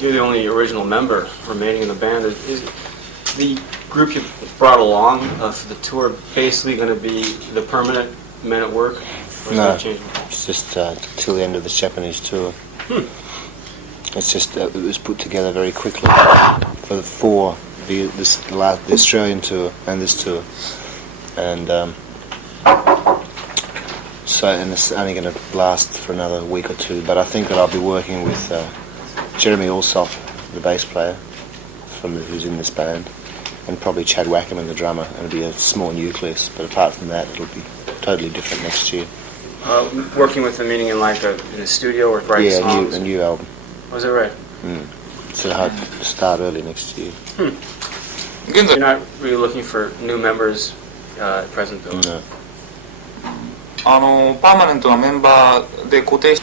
You're the only original member remaining in the band. Is the group you brought along for the tour basically going to be the permanent Men at Work? Or No, change? it's just till the end of the Japanese tour. It's just it was put together very quickly for the Australian tour and this tour, and and it's only going to last for another week or two. But I think that I'll be working with Jeremy Alsop, the bass player who's in this band, and probably Chad Wackerman, the drummer, and it'll be a small nucleus. But apart from that, it'll be totally different next year. Working with them, meaning in in a studio or writing songs? Yeah, a new album. Was it right? So I hope to start early next year. You're not really looking for new members at present, though? No. パーマネントなメンバーで固定し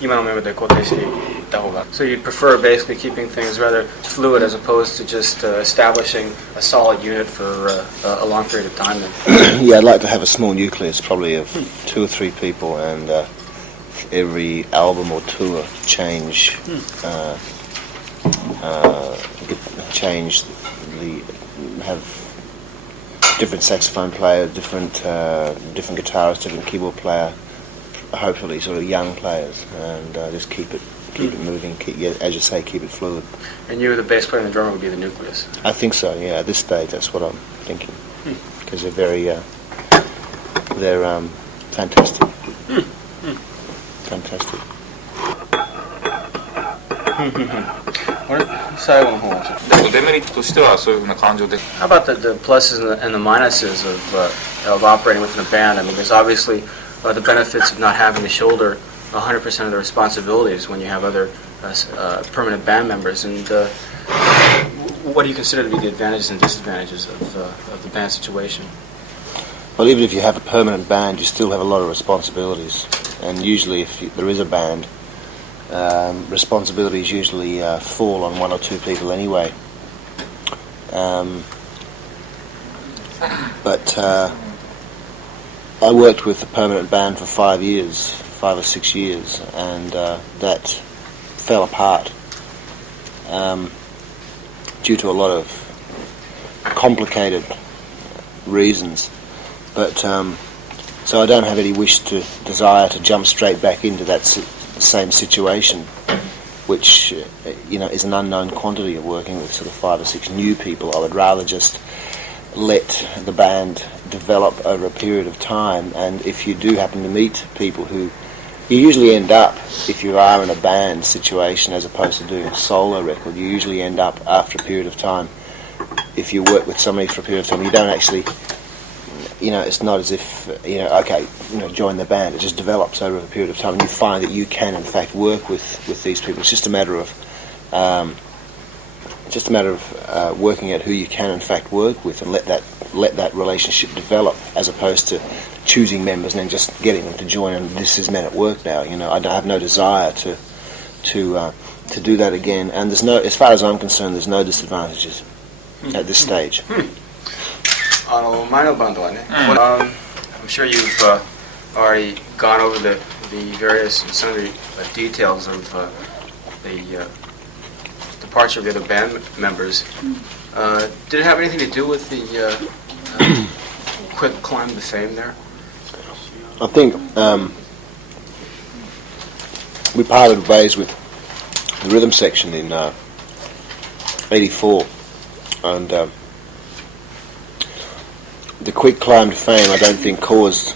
今のメンバーで固定していった方が So you prefer basically keeping things rather fluid as opposed to just establishing a solid unit for a long period of time then? Yeah, I'd like to have a small nucleus, probably of 2 or 3 people, and every album or tour change have different saxophone player, different guitarist, different keyboard player, hopefully sort of young players, and just keep it moving, as you say, keep it fluid. And you, the bass player and the drummer, would be the nucleus? I think so, yeah, at this stage that's what I'm thinking, because they're very fantastic. Fantastic. 最後の方はデメリットとしてはそういうふうな感情で How about the pluses and the minuses of operating within a band? I mean, there's obviously the benefits of not having to shoulder 100% of the responsibilities when you have other permanent band members. And what do you consider to be the advantages and disadvantages of the band situation? Well, even if you have a permanent band, you still have a lot of responsibilities. And usually, if there is a band, responsibilities usually fall on 1 or 2 people anyway. But I worked with a permanent band for 5 or 6 years, and that fell apart due to a lot of complicated reasons. But so I don't have any desire to jump straight back into that same situation, which is an unknown quantity of working with sort of 5 or 6 new people. I would rather just let the band develop over a period of time, and if you do happen to meet people who you usually end up, if you are in a band situation as opposed to doing a solo record, you usually end up after a period of time, if you work with somebody for a period of time, you don't actually, it's not as if, join the band. It just develops over a period of time, and you find that you can in fact work with these people. It's just a matter of working out who you can in fact work with, and let that relationship develop, as opposed to choosing members and then just getting them to join and this is Men at Work now. I have no desire to do that again, and there's no, as far as I'm concerned, there's no disadvantages at this stage. 前のバンドはね、I'm sure you've already gone over the various some of the details of the departure of the other band members. Did it have anything to do with the quick climb to fame there? I think we parted ways with the rhythm section in '84, and the quick climb to fame I don't think caused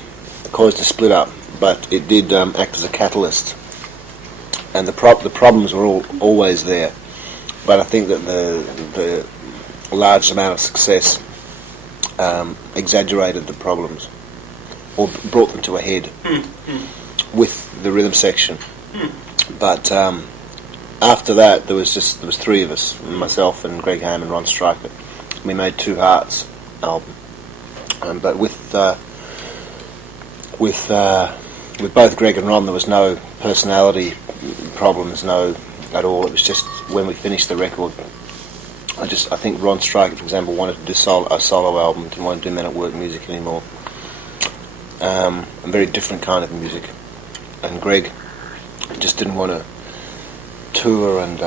a split up, but it did act as a catalyst, and the problems were always there, but I think that the large amount of success exaggerated the problems, or brought them to a head with the rhythm section. But after that, there was 3 of us, myself and Greg Ham and Ron Stryker. We made Two Hearts album, but with both Greg and Ron, there was no personality problems, no at all. It was just when we finished the record, I think Ron Stryker, for example, wanted to do a solo album, didn't want to do Men at Work music anymore. A very different kind of music, and Greg just didn't want to tour and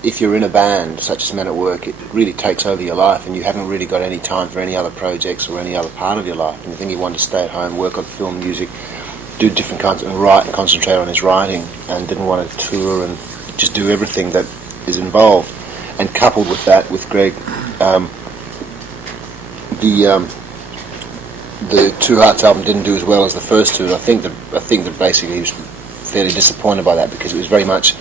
if you're in a band such as Men at Work, it really takes over your life, and you haven't really got any time for any other projects or any other part of your life. And you think you want to stay at home, work on film, music, do different kinds, and write and concentrate on his writing, and didn't want to tour and just do everything that is involved. And coupled with that, with Greg, the Two Hearts album didn't do as well as the first two. And I think that basically he was fairly disappointed by that, because it was very much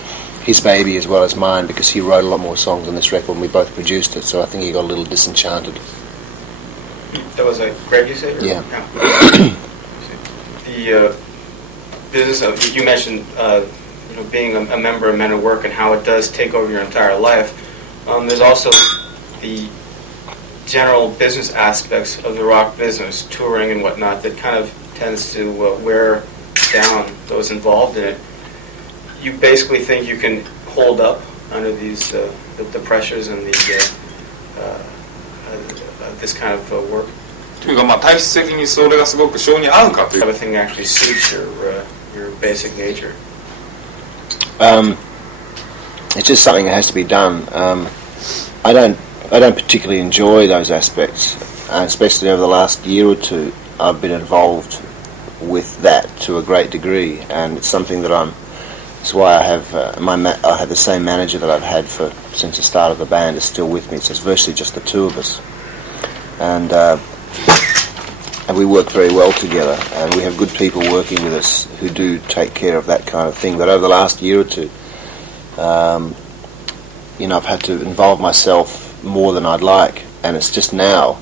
his baby as well as mine, because he wrote a lot more songs on this record and we both produced it. So I think he got a little disenchanted. That was Greg, you said? Yeah. The business of, you mentioned being a member of Men at Work and how it does take over your entire life. There's also the general business aspects of the rock business, touring and whatnot, that kind of tends to wear down those involved in it. You basically think you can hold up under these the pressures and this kind of work? というか、まあ体質的にそれがすごく性に合うかという。 Everything actually suits your basic nature. It's just something that has to be done. I don't particularly enjoy those aspects, and especially over the last year or two, I've been involved with that to a great degree, and it's something that That's why I have I have the same manager that I've had since the start of the band is still with me. So it's virtually just the two of us, and we work very well together, and we have good people working with us who do take care of that kind of thing. But over the last year or two, I've had to involve myself more than I'd like, and it's just now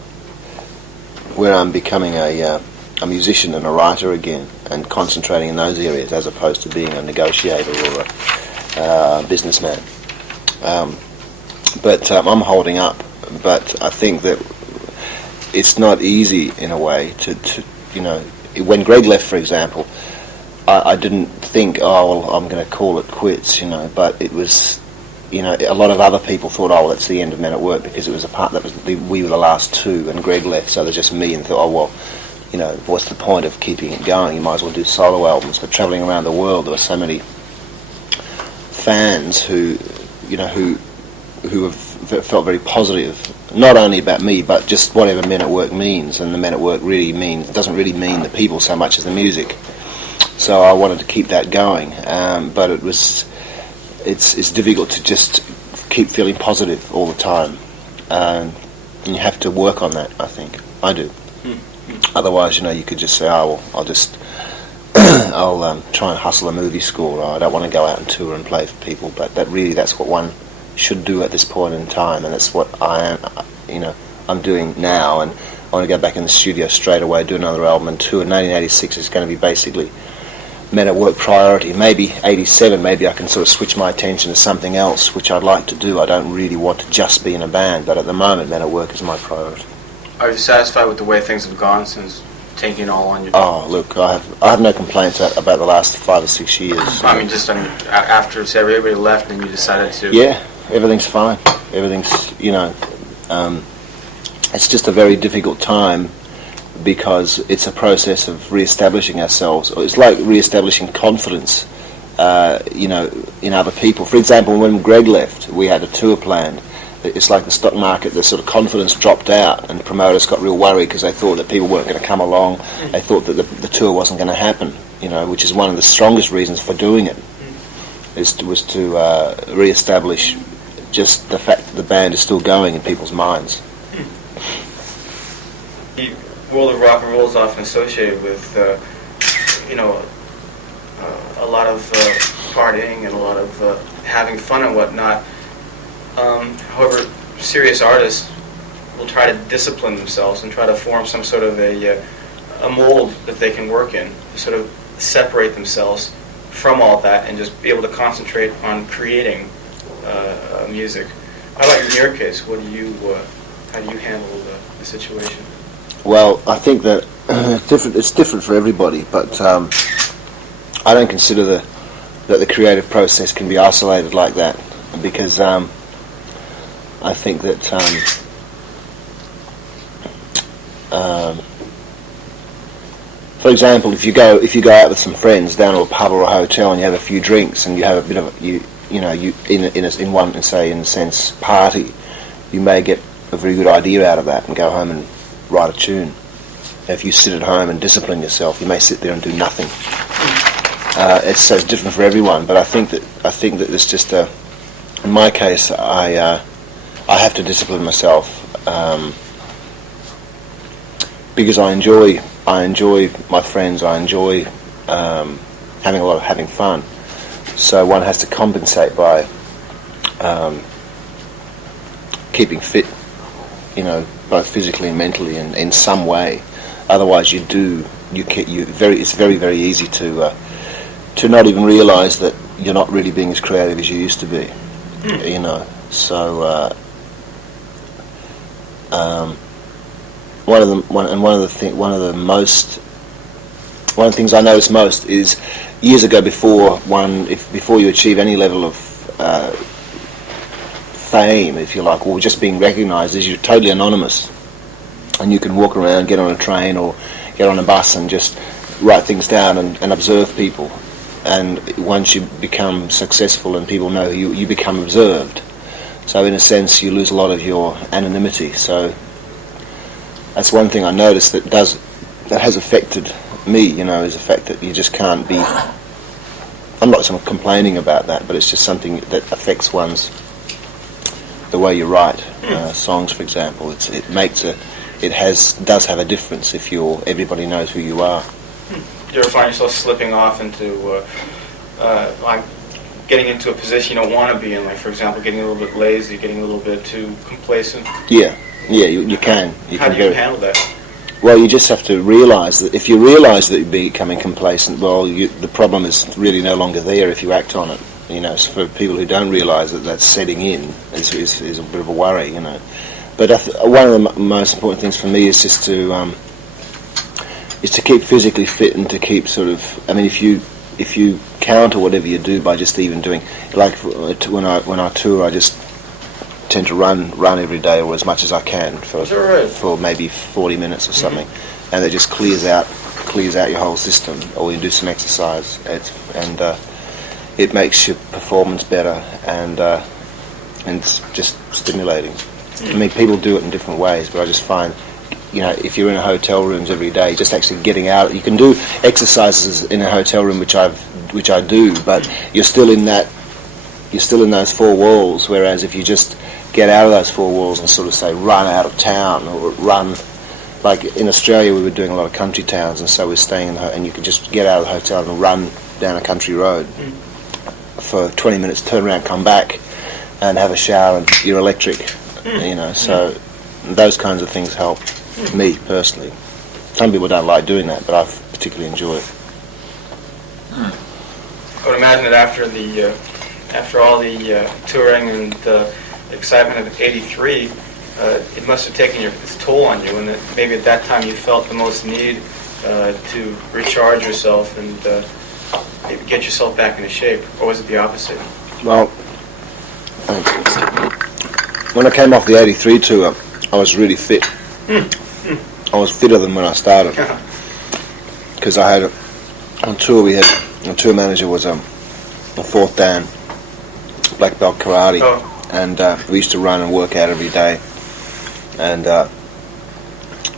where I'm becoming a musician and a writer again, and concentrating in those areas as opposed to being a negotiator or a businessman. But I'm holding up. But I think that it's not easy in a way to when Greg left, for example, I didn't think, I'm going to call it quits, but it was, a lot of other people thought, that's the end of Men at Work, because it was a part that we were the last two, and Greg left, so there's just me, and thought, what's the point of keeping it going? You might as well do solo albums. But travelling around the world, there were so many fans who have felt very positive, not only about me, but just whatever Men at Work means. And the Men at Work doesn't really mean the people so much as the music. So I wanted to keep that going, but it's difficult to just keep feeling positive all the time, and you have to work on that. I think I do. Otherwise, you could just say, I'll try and hustle a movie score, or I don't want to go out and tour and play for people. But that's what one should do at this point in time, and that's what I'm doing now. And I want to go back in the studio straight away, do another album and tour. 1986 is going to be basically Men at Work priority. Maybe 87, maybe I can sort of switch my attention to something else, which I'd like to do. I don't really want to just be in a band, but at the moment, Men at Work is my priority. Are you satisfied with the way things have gone since taking it all on your... Oh, look, I have no complaints about the last 5 or 6 years. After, say, everybody left and you decided to... Yeah, everything's fine. Everything's, it's just a very difficult time, because it's a process of re-establishing ourselves. It's like re-establishing confidence, in other people. For example, when Greg left, we had a tour planned. It's like the stock market, the sort of confidence dropped out, and promoters got real worried because they thought that people weren't going to come along. They thought that the tour wasn't going to happen, which is one of the strongest reasons for doing it, was to re-establish just the fact that the band is still going in people's minds. The world of rock and roll is often associated with, a lot of partying and a lot of having fun and whatnot. However, serious artists will try to discipline themselves and try to form some sort of a mold that they can work in, to sort of separate themselves from all that and just be able to concentrate on creating music. How about in your case? How do you handle the situation? Well, I think that it's different for everybody, but I don't consider that the creative process can be isolated like that, because I think that For example, if you go out with some friends down to a pub or a hotel and you have a few drinks and you have a bit of in a sense party, you may get a very good idea out of that and go home and write a tune. If you sit at home and discipline yourself, you may sit there and do nothing. It's different for everyone, but I think that it's just in my case, I have to discipline myself because I enjoy my friends. I enjoy having fun. So one has to compensate by keeping fit, both physically and mentally, in some way. Otherwise, it's very, very easy to not even realise that you're not really being as creative as you used to be. So one of the things I notice most is years ago, before you achieve any level of fame, if you like, or just being recognised, is you're totally anonymous, and you can walk around, get on a train or get on a bus and just write things down and observe people. And once you become successful and people know you become observed. So in a sense, you lose a lot of your anonymity. So that's one thing I noticed that has affected me, is the fact that you just can't be. I'm not complaining about that, but it's just something that affects the way you write songs, for example. Does have a difference if everybody knows who you are. Do you ever find yourself slipping off into like getting into a position you don't want to be in? Like, for example, getting a little bit lazy, getting a little bit too complacent. Yeah, you can. How do you handle that? Well, you just have to realise that if you realise that you're becoming complacent, the problem is really no longer there if you act on it. So for people who don't realise that that's setting in is a bit of a worry. But one of the most important things for me is just to keep physically fit and to keep if you counter whatever you do by just even doing, like when I tour, I just tend to run every day or as much as I can for maybe 40 minutes or something, and it just clears out your whole system. Or you do some exercise, it makes your performance better and it's just stimulating. I mean, people do it in different ways, but I just find, if you're in a hotel rooms every day, just actually getting out. You can do exercises in a hotel room, which I do, but you're still in those four walls. Whereas if you just get out of those four walls and sort of say run out of town or run, like in Australia we were doing a lot of country towns, and so we're staying and you could just get out of the hotel and run down a country road for 20 minutes, turn around, come back, and have a shower, and you're electric. So those kinds of things help me personally. Some people don't like doing that, but I particularly enjoy it. I would imagine that after all the touring and the excitement of '83, it must have taken its toll on you, and that maybe at that time you felt the most need to recharge yourself and maybe get yourself back into shape, or was it the opposite? Well, when I came off the '83 tour, I was really fit. I was fitter than when I started, because I had on tour. Our tour manager was a fourth Dan black belt karate, and we used to run and work out every day. And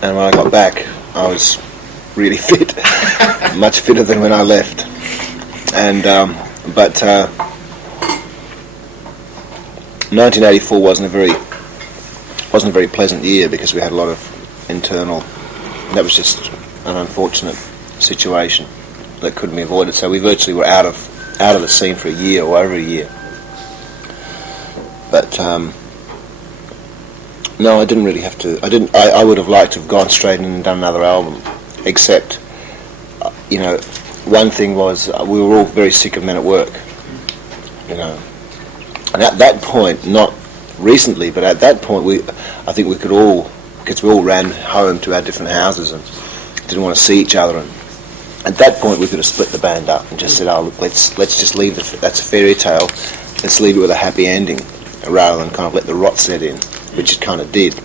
when I got back, I was really fit, much fitter than when I left. And but 1984 wasn't a very pleasant year, because we had a lot of internal. That was just an unfortunate situation that couldn't be avoided. So we virtually were out of the scene for a year or over a year. But no, I didn't really have to. I would have liked to have gone straight in and done another album, except one thing was we were all very sick of Men at Work. And at that point, not recently, but at that point, I think we could all, because we all ran home to our different houses and didn't want to see each other. And at that point, we could have split the band up and just said, "Oh, look, let's just leave that's a fairy tale. Let's leave it with a happy ending, rather than kind of let the rot set in," which it kind of did.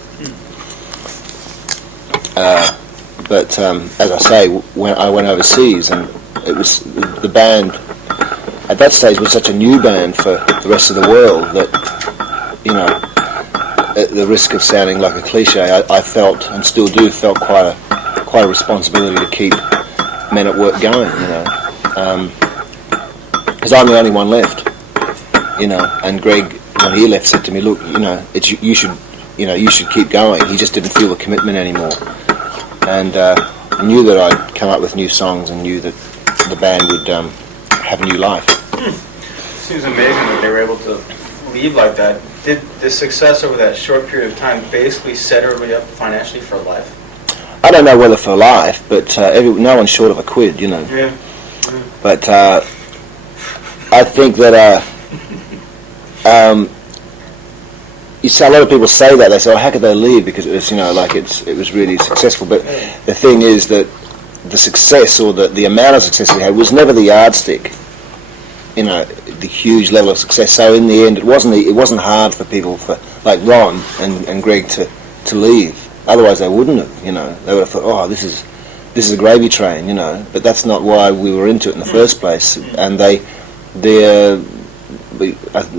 But as I say, when I went overseas, and it was the band at that stage was such a new band for the rest of the world that, you know, at the risk of sounding like a cliche, I felt, and still do, felt quite a responsibility to keep Men at Work going, you know, because I'm the only one left, you know. And Greg, when he left, said to me, "Look, you know, you should keep going." He just didn't feel the commitment anymore, and knew that I'd come up with new songs and knew that the band would have new life. Seems amazing that they were able to leave like that. Did the success over that short period of time basically set everybody up financially for life? I don't know whether for life, but no one's short of a quid, you know. Yeah. But I think that you see a lot of people say that. They say, "Oh, how could they leave?" Because it was, you know, like it was really successful. But the thing is that the success, or the amount of success we had, was never the yardstick. You know, the huge level of success. So in the end, it wasn't hard for people, for like Ron and Greg, to leave. Otherwise, they wouldn't have. You know, they would have thought, "Oh, this is a gravy train," you know. But that's not why we were into it in the first place. And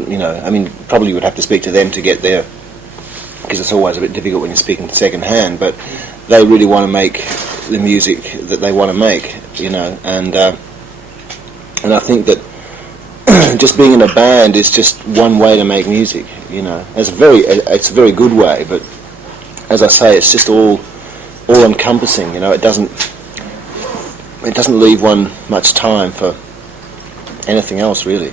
you know, I mean, probably you would have to speak to them to get there, because it's always a bit difficult when you're speaking second hand. But they really want to make the music that they want to make, you know. And I think that just being in a band is just one way to make music, you know. It's a very good way, but as I say, it's just all encompassing, you know. It doesn't leave one much time for anything else, really.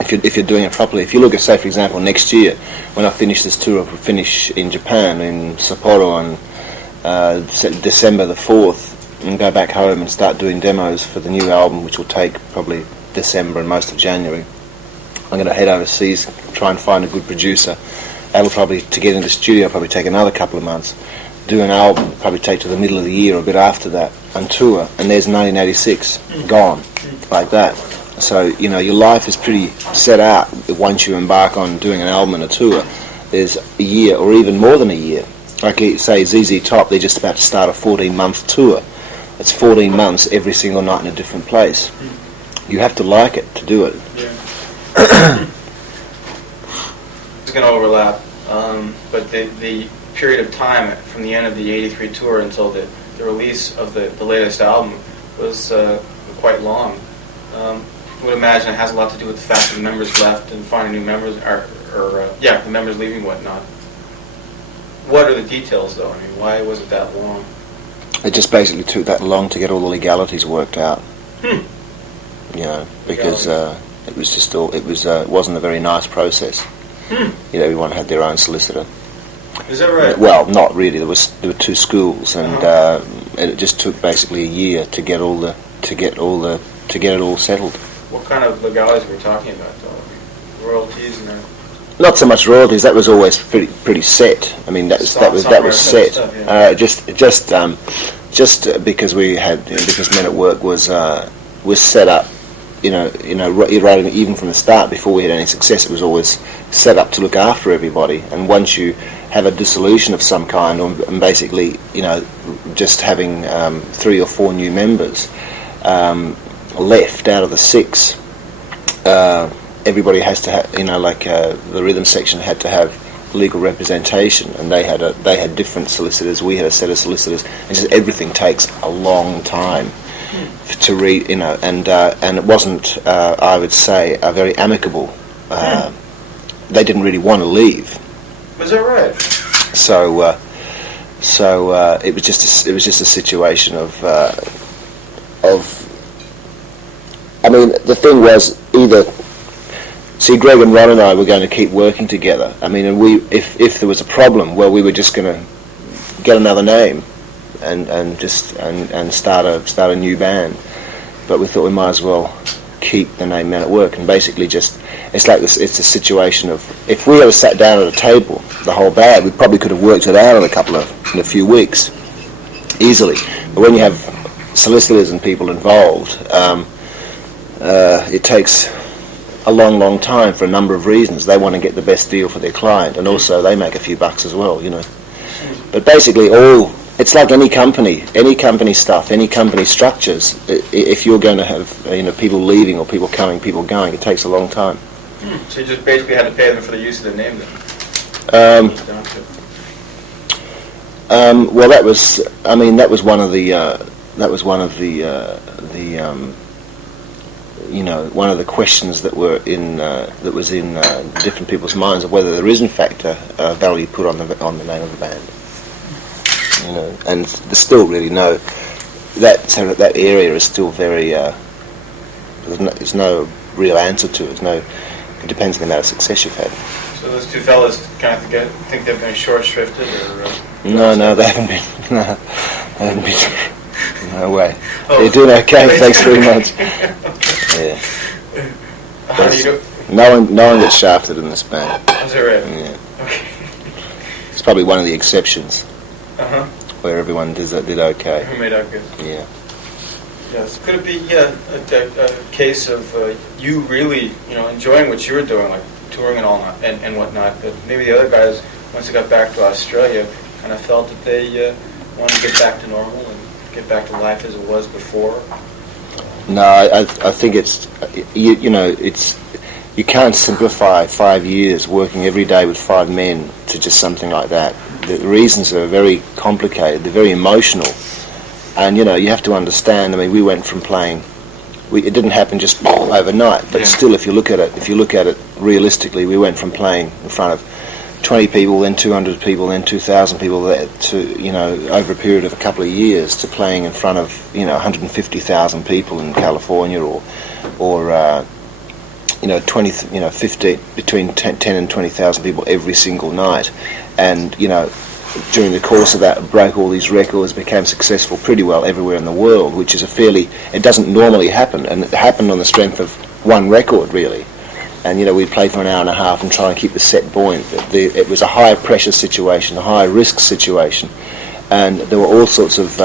If you're doing it properly. If you look at, say, for example, next year, when I finish this tour, I'll finish in Japan, in Sapporo, on December the 4th, and go back home and start doing demos for the new album, which will take probably December and most of January. I'm going to head overseas, try and find a good producer. That'll probably, to get into the studio, probably take another couple of months. Do an album, probably take to the middle of the year or a bit after that, and tour. And there's 1986 gone, like that. So, you know, your life is pretty set out once you embark on doing an album and a tour. There's a year, or even more than a year. Like, say, ZZ Top, they're just about to start a 14-month tour. It's 14 months every single night in a different place. You have to like it to do it. Yeah. It's going to overlap, but the period of time from the end of the 83 tour until the release of the latest album was quite long. I would imagine it has a lot to do with the fact that the members left and finding new members, the members leaving and whatnot. What are the details, though? I mean, why was it that long? It just basically took that long to get all the legalities worked out. You know, because it was just all, it wasn't a very nice process. You know, everyone had their own solicitor. Is that right? Well, not really. There were two schools, and it just took basically a year to get it all settled. What kind of legalities were we talking about, though? Royalties and that? Not so much royalties. That was always pretty set. I mean, that was set. Stuff, yeah. Just because because Men at Work was set up. You know, right even from the start, before we had any success, it was always set up to look after everybody. And once you have a dissolution of some kind, and basically, you know, just having 3 or 4 new members left out of the 6, everybody has to have, you know, like the rhythm section had to have legal representation, and they had different solicitors. We had a set of solicitors, and just everything takes a long time to read, you know, and it wasn't, I would say, a very amicable. They didn't really want to leave. Was that right? So it was just a situation of. I mean, the thing was either. See, Greg and Ron and I were going to keep working together. I mean, and if there was a problem, well, we were just going to get another name and start a new band. But we thought we might as well keep the name Men at Work, and basically just, it's like this. It's a situation of, if we ever sat down at a table, the whole band, we probably could have worked it out in a few weeks, easily. But when you have solicitors and people involved, it takes a long time for a number of reasons. They want to get the best deal for their client, and also they make a few bucks as well, you know. But basically all it's like any company stuff, any company structures. If you're going to have people leaving or people coming, people going, it takes a long time. So you just basically had to pay them for the use of the name then? Well, that was one of the one of the questions that was in different people's minds of whether there is in fact a value put on the name of the band. And there's still really no that area is still very there's no real answer to it. It depends on the amount of success you've had. So those two fellas kind of think they've been short-shrifted, or? No, they haven't been. No, they haven't been. No way. Oh. They're doing okay. Thanks very much. Yeah. How do you do? No one gets shafted in this band. Is that right? Yeah. Okay. It's probably one of the exceptions Uh-huh. where everyone did okay. Who made out good? Yeah. Yes. Could it be a case of you really enjoying what you were doing, like touring and all and whatnot, but maybe the other guys, once they got back to Australia, kind of felt that they wanted to get back to normal and get back to life as it was before? No, I think it's you can't simplify 5 years working every day with 5 men to just something like that. The reasons are very complicated. They're very emotional, and you have to understand. I mean, we went from playing. It didn't happen just overnight, but still, if you look at it realistically, we went from playing in front of 20 people, then 200 people, then 2,000 people, to over a period of a couple of years, to playing in front of 150,000 people in California, or 15 between 10 and 20,000 people every single night, and during the course of that broke all these records, became successful pretty well everywhere in the world, which is it doesn't normally happen, and it happened on the strength of one record really. And we'd play for an hour and a half and try and keep the set buoyant. It was a high pressure situation, a high risk situation, and there were all sorts of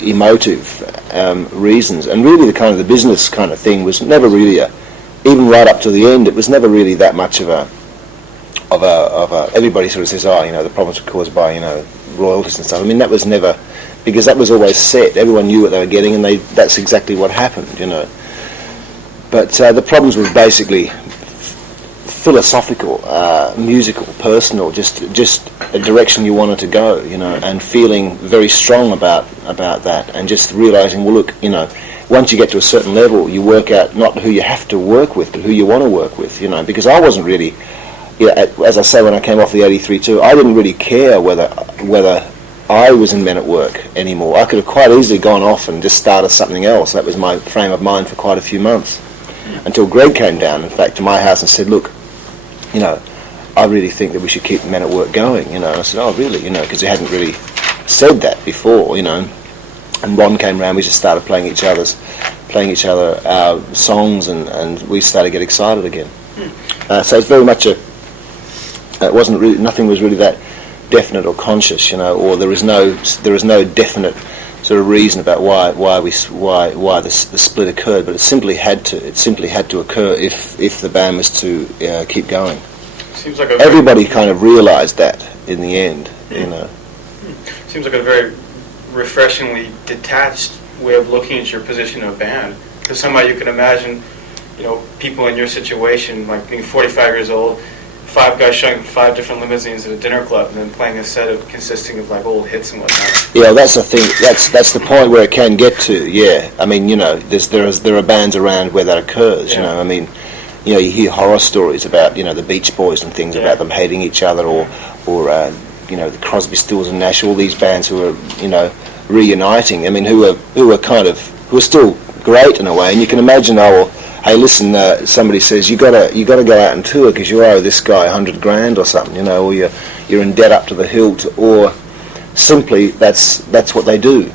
emotive reasons. And really, the business kind of thing was never really even right up to the end. It was never really that much of a. Everybody sort of says, the problems were caused by royalties and stuff. I mean, that was never, because that was always set. Everyone knew what they were getting, and that's exactly what happened. But the problems were basically philosophical, musical, personal, just a direction you wanted to go, and feeling very strong about that, and just realizing, well, look, once you get to a certain level, you work out not who you have to work with, but who you want to work with, because I wasn't really, as I say, when I came off the 83 tour, I didn't really care whether I was in Men at Work anymore. I could have quite easily gone off and just started something else. That was my frame of mind for quite a few months, until Greg came down, in fact, to my house and said, look, I really think that we should keep Men at Work going, And I said, oh, really, because he hadn't really said that before, And Ron came round, we just started playing each other our songs, and we started to get excited again. So it's very much nothing was really that definite or conscious, or there is no definite sort of reason about why the split occurred, but it simply had to occur if the band was to keep going. Seems like everybody kind of realised that in the end, Seems like a very refreshingly detached way of looking at your position in a band, because somehow you can imagine, people in your situation, like being 45 years old, 5 guys showing 5 different limousines at a dinner club, and then playing a set consisting of like old hits and whatnot. Yeah, that's the thing. That's the point where it can get to. Yeah, I mean, there are bands around where that occurs. Yeah. I mean, you hear horror stories about the Beach Boys and things about them hating each other, or the Crosby, Stills and Nash, all these bands who are reuniting. I mean, who are still great in a way, and you can imagine, hey, listen, somebody says you got to go out and tour because you owe this guy $100,000 or something, or you're in debt up to the hilt, or simply that's what they do,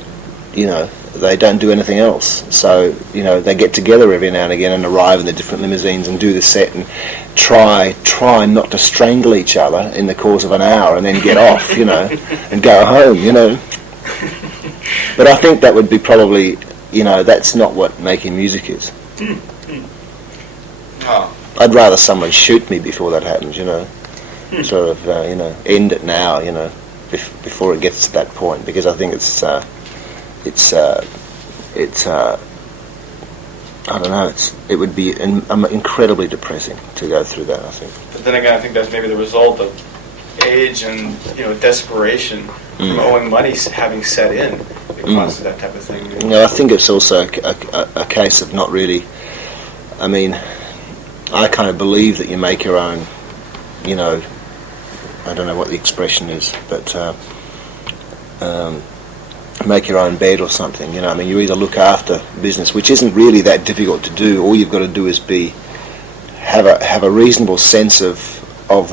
they don't do anything else. So they get together every now and again and arrive in the different limousines and do the set and try not to strangle each other in the course of an hour and then get off, and go home, But I think that would be probably, that's not what making music is. Oh. I'd rather someone shoot me before that happens, sort of, end it now, before it gets to that point, because I think it's I don't know. It would be incredibly depressing to go through that, I think. But then again, I think that's maybe the result of age and desperation from owing money having set in. It causes that type of thing. No, I think it's also a case of not really. I mean, I kind of believe that you make your own. I don't know what the expression is, but make your own bed or something. I mean, you either look after business, which isn't really that difficult to do. All you've got to do is have a reasonable sense of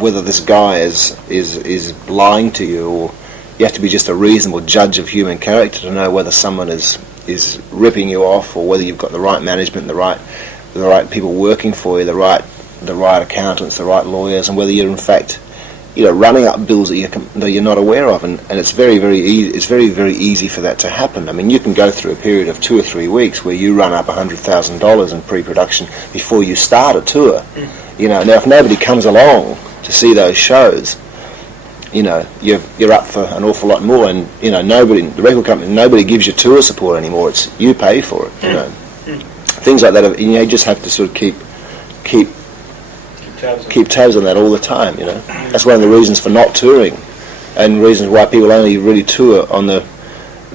whether this guy is lying to you, or you have to be just a reasonable judge of human character to know whether someone is ripping you off, or whether you've got the right management, the right people working for you, the right accountants, the right lawyers, and whether you're in fact running up bills that you're not aware of, and it's very, very easy. It's very, very easy for that to happen. I mean, you can go through a period of 2 or 3 weeks where you run up $100,000 in pre-production before you start a tour. Now if nobody comes along to see those shows, you're up for an awful lot more, and the record company, nobody gives you tour support anymore. It's you pay for it. Things like that. You just have to sort of keep tabs on that all the time. That's one of the reasons for not touring, and reasons why people only really tour on the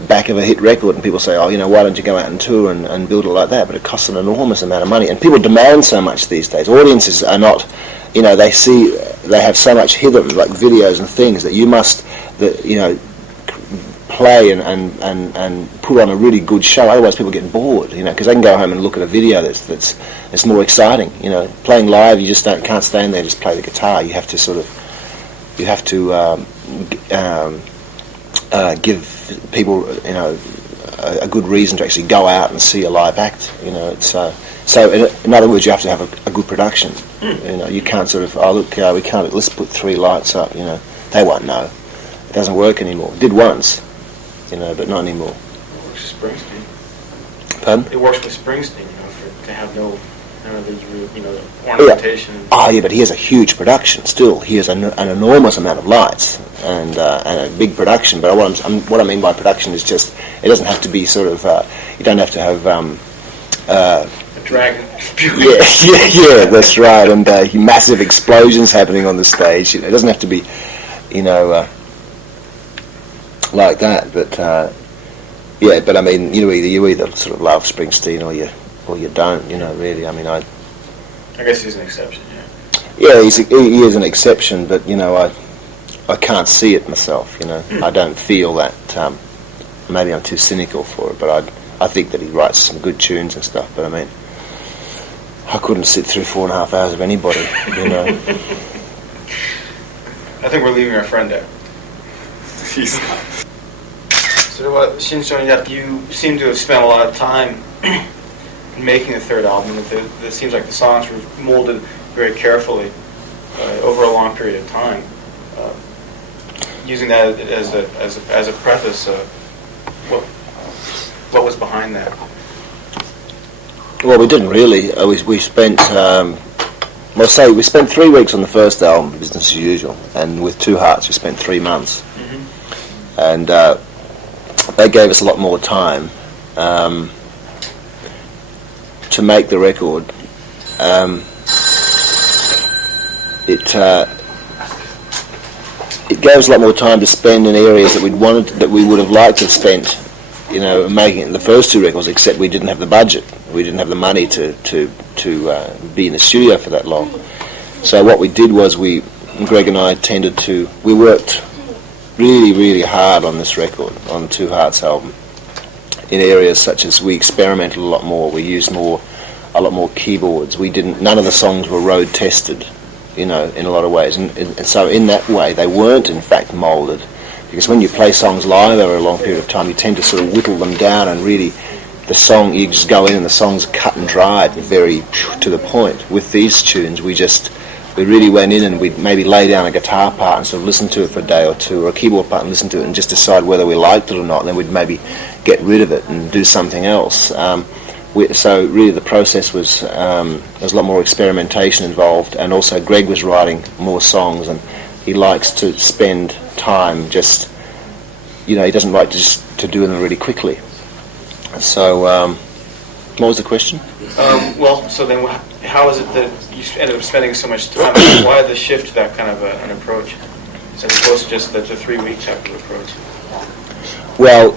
back of a hit record. And people say, why don't you go out and tour and build it like that? But it costs an enormous amount of money, and people demand so much these days. Audiences are not, they have so much hither, like videos and things, that you must, play and put on a really good show. Otherwise, people get bored, because they can go home and look at a video that's more exciting. Playing live, you just can't stand there and just play the guitar. You have to give people a good reason to actually go out and see a live act. So in other words, you have to have a good production. You can't sort of let's put 3 lights up. They won't know. It doesn't work anymore. It did once. But not anymore. It works with Springsteen. Pardon? It works with Springsteen, to have no ornamentation. Yeah, but he has a huge production still. He has an enormous amount of lights and a big production. But what I mean by production is just, it doesn't have to be sort of, you don't have to have... a dragon. yeah, that's right. And massive explosions happening on the stage. It doesn't have to be, like that, but but I mean, you either sort of love Springsteen or you don't, really. I mean, I guess he's an exception, yeah, he is an exception, but I can't see it myself, I don't feel that. Maybe I'm too cynical for it, but I think that he writes some good tunes and stuff. But I mean, I couldn't sit through 4.5 hours of anybody, I think we're leaving our friend there. So, you seem to have spent a lot of time making the third album. It seems like the songs were molded very carefully over a long period of time. Using that as a preface, what was behind that? Well, we didn't really. We spent. We spent 3 weeks on the first album, Business as Usual, and with Two Hearts we spent 3 months. And they gave us a lot more time to make the record. It gave us a lot more time to spend in areas that we would have liked to have spent, making the first 2 records. Except we didn't have the budget, we didn't have the money to be in the studio for that long. So what we did was Greg and I we worked really, really hard on this record, on Two Hearts album, in areas such as we experimented a lot more. We used a lot more keyboards. None of the songs were road tested, in a lot of ways, and so in that way they weren't in fact moulded, because when you play songs live over a long period of time, you tend to sort of whittle them down, and really the song, you just go in and the song's cut and dried, very to the point. With these tunes, we really went in and we'd maybe lay down a guitar part and sort of listen to it for a day or two, or a keyboard part and listen to it and just decide whether we liked it or not, and then we'd maybe get rid of it and do something else. So really the process was, there was a lot more experimentation involved, and also Greg was writing more songs, and he likes to spend time just he doesn't write just to do them really quickly. So, what was the question? Well, so then how is it that you ended up spending so much time? Why the shift to that kind of an approach, as opposed to just the 3-week type of approach? Well,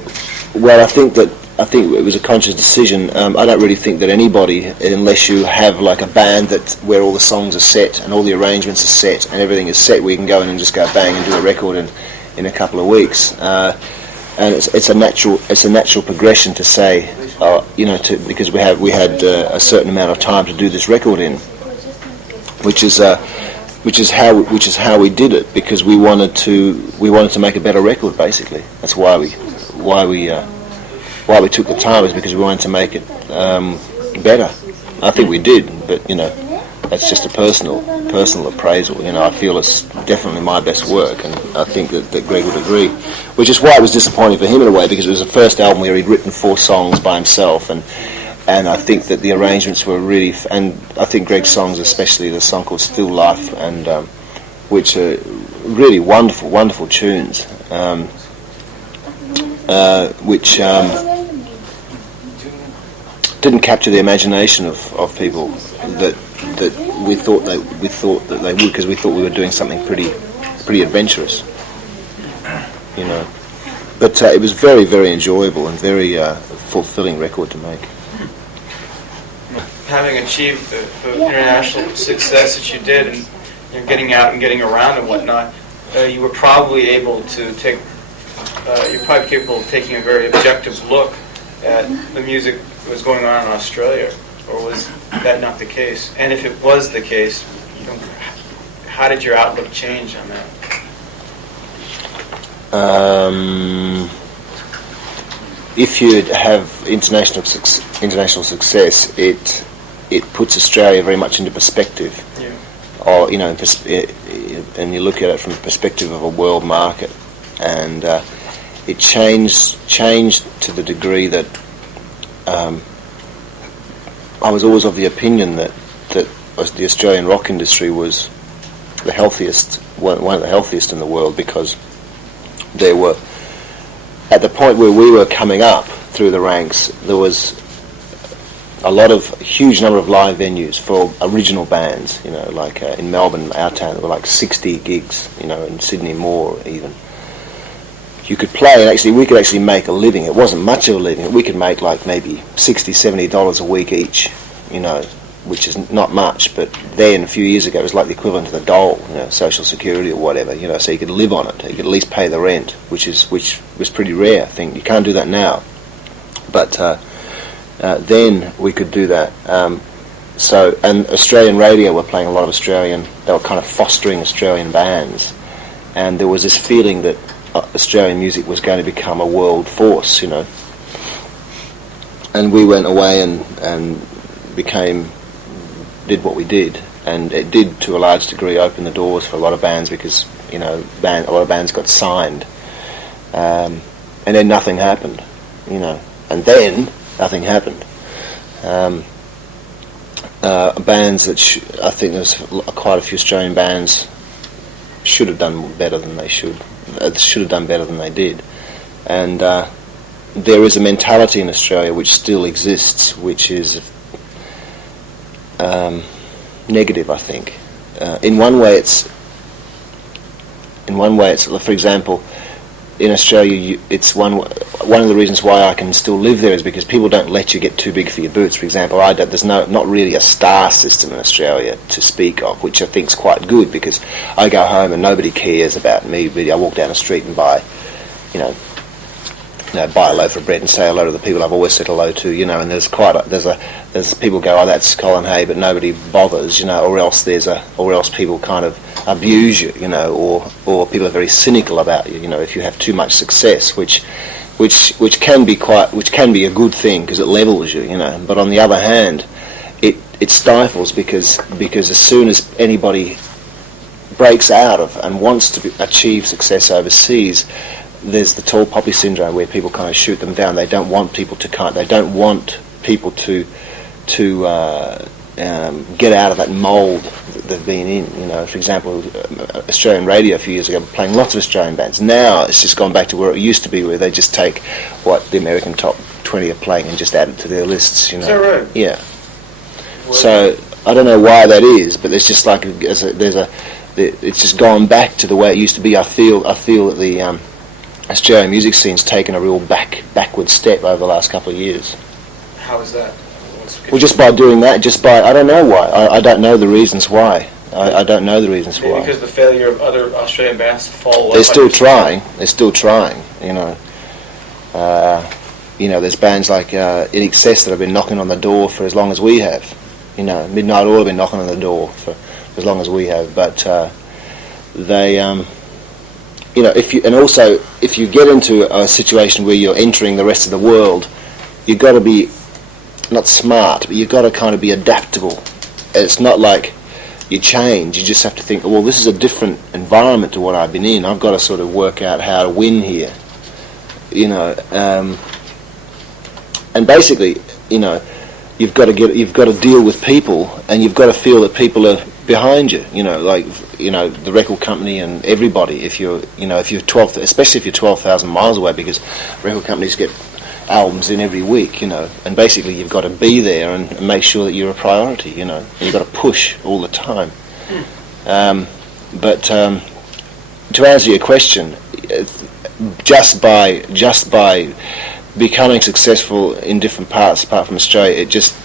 I think it was a conscious decision. I don't really think that anybody, unless you have like a band where all the songs are set and all the arrangements are set and everything is set, where you can go in and just go bang and do a record in a couple of weeks. And it's a natural progression to say, because we had a certain amount of time to do this record in, which is how we did it, because we wanted to make a better record. Basically, that's why we took the time, is because we wanted to make it better. I think we did, but that's just a personal appraisal. I feel it's definitely my best work, and I think that Greg would agree. Which is why it was disappointing for him in a way, because it was the first album where he'd written 4 songs by himself, and I think that the arrangements were really, and I think Greg's songs, especially the song called Still Life, and which are really wonderful tunes, which didn't capture the imagination of people that we thought that they would, because we thought we were doing something pretty adventurous, But it was very, very enjoyable and very fulfilling record to make. Having achieved the international success that you did, and getting out and getting around and whatnot, you were probably able to take. You're probably capable of taking a very objective look at the music that was going on in Australia, or was that not the case? And if it was the case, how did your outlook change on that? If you have international success, it puts Australia very much into perspective. Yeah. Or and you look at it from the perspective of a world market, and it changed to the degree that I was always of the opinion that the Australian rock industry was the healthiest, one of the healthiest in the world, because there were, at the point where we were coming up through the ranks, there was a huge number of live venues for original bands, like in Melbourne, our town, there were like 60 gigs, in Sydney more even. You could play, and we could actually make a living. It wasn't much of a living. We could make like maybe $60, $70 a week each, which is not much, but then a few years ago it was like the equivalent of the dole, Social Security or whatever, so you could live on it. You could at least pay the rent, which was pretty rare. I think you can't do that now, but then we could do that. And Australian radio were playing a lot of they were kind of fostering Australian bands, and there was this feeling that Australian music was going to become a world force, and we went away and did what we did, and it did to a large degree open the doors for a lot of bands, because a lot of bands got signed, and then nothing happened, and then nothing happened. Bands that I think there's quite a few Australian bands should have done better than they should have done better than they did, and there is a mentality in Australia which still exists, which is negative, I think. In one way, it's for example, in Australia, it's one of the reasons why I can still live there is because people don't let you get too big for your boots. For example, there's not really a star system in Australia to speak of, which I think is quite good, because I go home and nobody cares about me. Really, I walk down the street and buy a loaf of bread and say hello to the people I've always said hello to, and there's people go, oh, that's Colin Hay, but nobody bothers, or else people kind of abuse you, or people are very cynical about you, if you have too much success, which can be a good thing because it levels you, but on the other hand, it stifles, because as soon as anybody breaks out of and wants to achieve success overseas, there's the tall poppy syndrome, where people kind of shoot them down. They don't want people to get out of that mould they've been in. You know, for example, Australian radio a few years ago were playing lots of Australian bands. Now it's just gone back to where it used to be, where they just take what the American top 20 are playing and just add it to their lists. You know. Is that right? Yeah. So I don't know why that is, but there's just like it's just gone back to the way it used to be. I feel that the Australian music scene's taken a real backward step over the last couple of years. How is that? Well, just by doing that, I don't know why. I don't know the reasons why. I don't know the reasons Maybe why. because the failure of other Australian bands to follow up. They're still trying. They're still trying. You know. There's bands like In Excess that have been knocking on the door for as long as we have. You know, Midnight Oil have been knocking on the door for as long as we have. But they, if you get into a situation where you're entering the rest of the world, you've got to be not smart, but you've got to kind of be adaptable. It's not like you change. You just have to think, well, this is a different environment to what I've been in. I've got to sort of work out how to win here. You know, and basically, you know, you've got to deal with people, and you've got to feel that people are behind you. You know, like, you know, the record company and everybody. Especially if you're 12,000 miles away, because record companies get albums in every week. You know, and basically you've got to be there and make sure that you're a priority. You know, and you've got to push all the time. But to answer your question, just by becoming successful in different parts apart from Australia, it just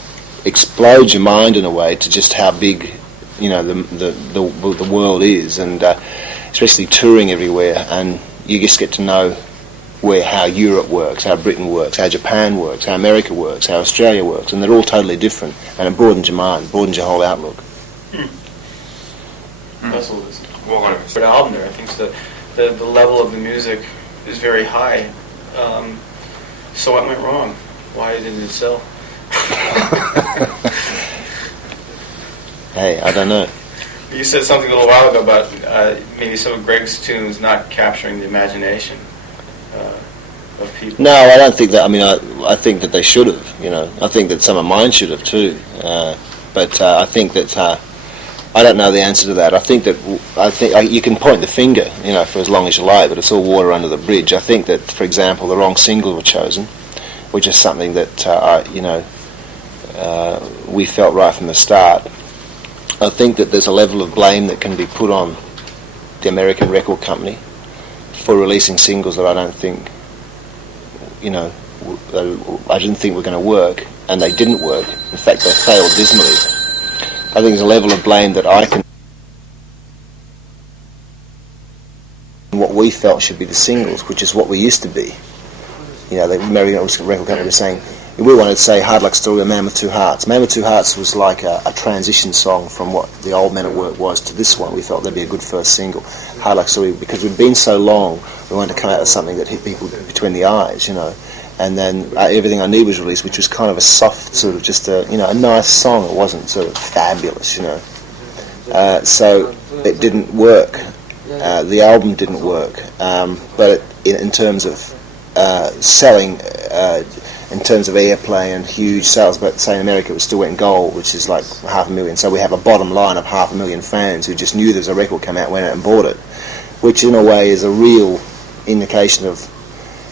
explodes your mind in a way to just how big, you know, the world is, and especially touring everywhere, and you just get to know how Europe works, how Britain works, how Japan works, how America works, how Australia works, and they're all totally different, and it broadens your mind, broadens your whole outlook. That's all this. For an album there, I think the level of the music is very high. So what went wrong? Why didn't it sell? Hey, I don't know. You said something a little while ago about maybe some of Greg's tunes not capturing the imagination of people. No, I don't think that. I mean, I think that they should have. You know, I think that some of mine should have too. But I think that I don't know the answer to that. I think you can point the finger, you know, for as long as you like, but it's all water under the bridge. I think that, for example, the wrong single were chosen, which is something that we felt right from the start. I think that there's a level of blame that can be put on the American record company for releasing singles that I don't think, you know, I didn't think were going to work, and they didn't work. In fact, they failed dismally. I think there's a level of blame that I can... what we felt should be the singles, which is what we used to be. You know, the American record company was saying, we wanted to say Hard Luck Story, A Man with Two Hearts. Man with Two Hearts was like a transition song from what the Old Men at Work was to this one. We felt that'd be a good first single. Hard Luck Story, because we'd been so long, we wanted to come out with something that hit people between the eyes, you know. And then Everything I Need was released, which was kind of a soft, sort of just a nice song. It wasn't sort of fabulous, you know. So it didn't work. The album didn't work. But in terms of selling, in terms of airplay and huge sales, but say in America it still went gold, which is like 500,000. So we have a bottom line of 500,000 fans who just knew there was a record come out, went out and bought it, which in a way is a real indication of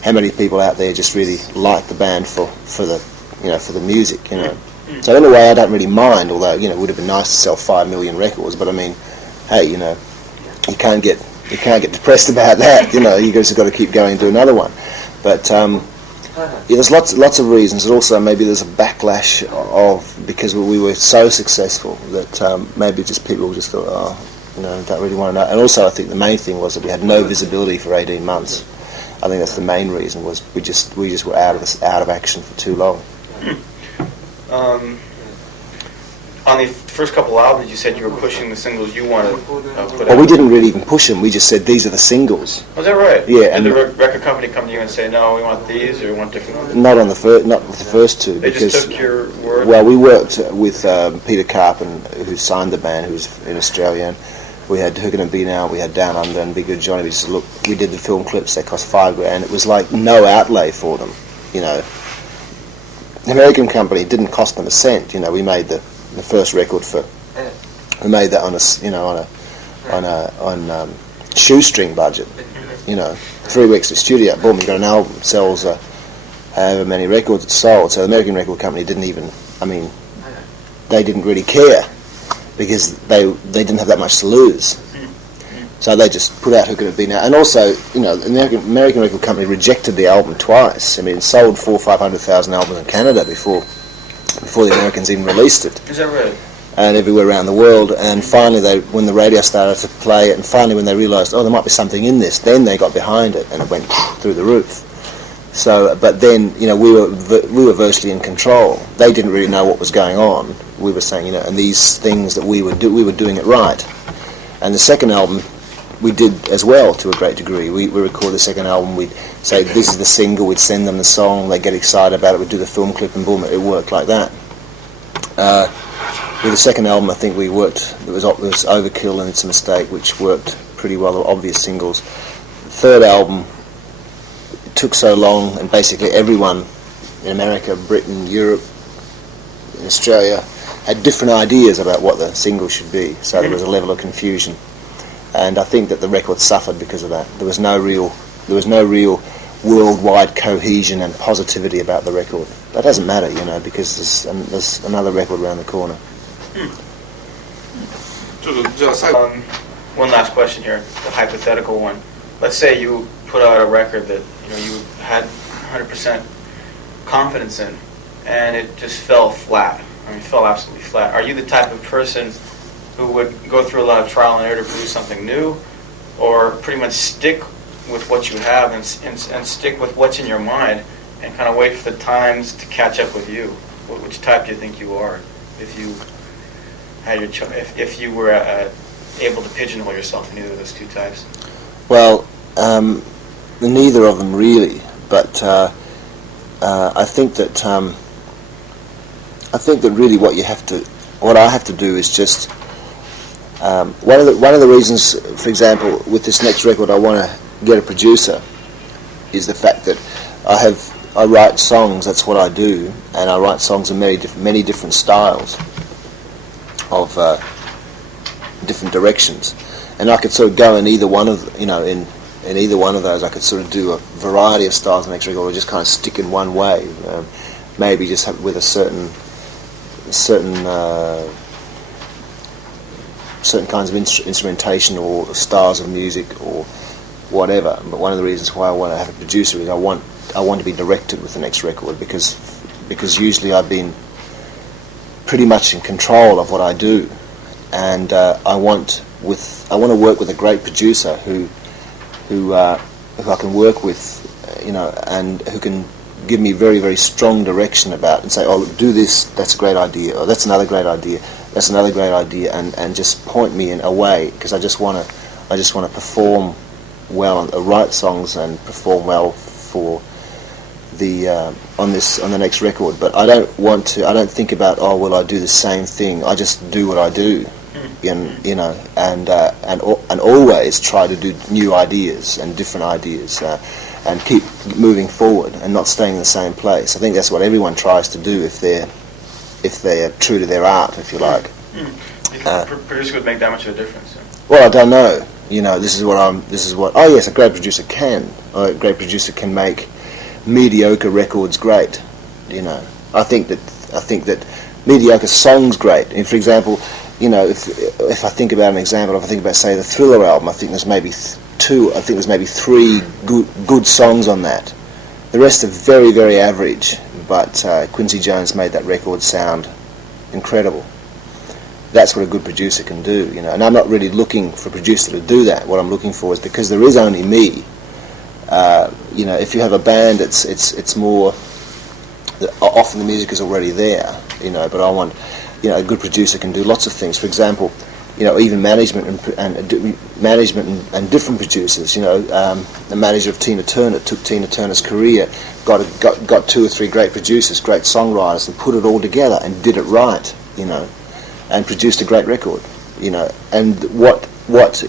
how many people out there just really like the band for the music, you know. So in a way I don't really mind, although, you know, it would have been nice to sell 5 million records, but I mean, hey, you know, you can't get depressed about that, you know. You guys have got to keep going and do another one. But there's lots of reasons, and also maybe there's a backlash because we were so successful that maybe just people just thought, oh, you know, don't really want to know. And also I think the main thing was that we had no visibility for 18 months. I think that's the main reason, was we just were out of action for too long. On the first couple albums, you said you were pushing the singles you wanted to put out. Well, we didn't really even push them. We just said these are the singles. Was that right? Yeah. Did the record company come to you and say, no, we want these, or we want different ones? Not with the first two. They just took your word? Well, we worked with Peter Carpen, who signed the band, who's in Australia, and we had Who Can It Be Now, we had Down Under and Be Good Johnny. We just we did the film clips, they cost $5,000. It was like no outlay for them, you know. The American company didn't cost them a cent, you know. We made the first record for We made that on a shoestring budget. 3 weeks at studio, boom, you got an album, sells however many records it sold. So the American record company didn't even, they didn't really care because they didn't have that much to lose. So they just put out Who Could It Be Now. And also, the American record company rejected the album twice. It sold 400,000 or 500,000 albums in Canada before the Americans even released it. Is that really? And everywhere around the world. And finally, when the radio started to play it, and finally when they realised, there might be something in this, then they got behind it, and it went through the roof. So, but then, we were virtually in control. They didn't really know what was going on. We were saying, and these things that we were doing it right. And the second album, we did as well to a great degree. We record the second album, we'd say this is the single, we'd send them the song, they'd get excited about it, we'd do the film clip, and boom, it worked like that. With the second album, I think we worked, it was Overkill and It's a Mistake, which worked pretty well, obvious singles. The third album, it took so long, and basically everyone in America, Britain, Europe, in Australia, had different ideas about what the single should be, so there was a level of confusion. And I think that the record suffered because of that. There was no real worldwide cohesion and positivity about the record. That doesn't matter, because there's another record around the corner. One last question here, the hypothetical one. Let's say you put out a record that you had 100% confidence in, and it just fell flat. Fell absolutely flat. Are you the type of person who would go through a lot of trial and error to produce something new, or pretty much stick with what you have and stick with what's in your mind and kind of wait for the times to catch up with you? Which type do you think you are, if you had if you were able to pigeonhole yourself in either of those two types? Well, neither of them really, but I think that really what I have to do is just. One of the reasons, for example, with this next record, I want to get a producer, is the fact that I write songs. That's what I do, and I write songs in many different styles of different directions, and I could sort of go in either one of in either one of those. I could sort of do a variety of styles in the next record, or just kind of stick in one way, maybe just with a certain kinds of instrumentation or styles of music or whatever. But one of the reasons why I want to have a producer is I want to be directed with the next record, because usually I've been pretty much in control of what I do, and I want to work with a great producer who I can work with, and who can give me very, very strong direction about, and say, do this, that's a great idea, or that's another great idea, that's another great idea, and just point me in a way, because I just want to perform well, write songs and perform well for the on the next record. But I don't think about, will I do the same thing. I just do what I do, and always try to do new ideas and different ideas, and keep moving forward and not staying in the same place. I think that's what everyone tries to do if they're true to their art, if you like. Producer would make that much of a difference. Yeah. Well, I don't know. Oh yes, a great producer can. A great producer can make mediocre records great. I think that mediocre songs great. And for example, if I think about an example, if I think about, say, the Thriller album, I think there's maybe three good songs on that. The rest are very, very average, but Quincy Jones made that record sound incredible. That's what a good producer can do, and I'm not really looking for a producer to do that. What I'm looking for is, because there is only me, if you have a band, it's more, often the music is already there, but I want, a good producer can do lots of things. For example, even management and different producers. The manager of Tina Turner took Tina Turner's career, got two or three great producers, great songwriters, and put it all together and did it right, and produced a great record, And what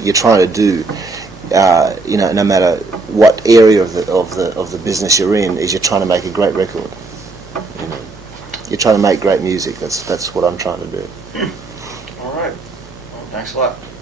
you're trying to do, no matter what area of the business you're in, is you're trying to make a great record. You're trying to make great music. That's what I'm trying to do. All right. Thanks a lot.